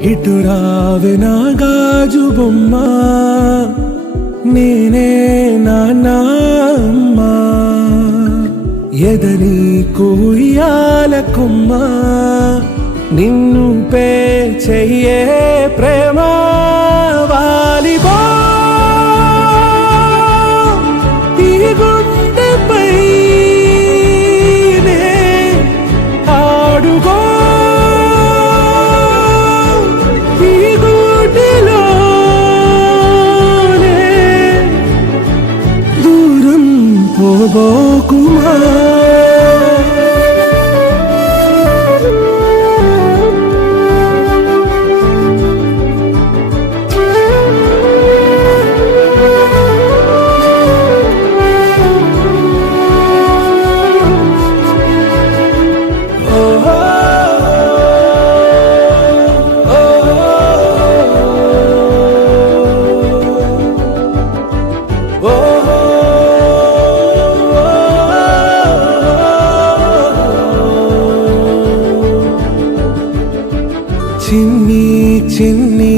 ఇటు రావే నా గాజు బొమ్మ, నేనే నాన్నమ్మ. ఎదని కూయాల కొమ్మ, నిన్ను పే చెయ్యే ప్రేమ వాలిబో. ఈ గుండెపై నే ఆడుగో, ఈ గుడిలోనే దూరం పోబోకుమా. చిన్ని చిన్ని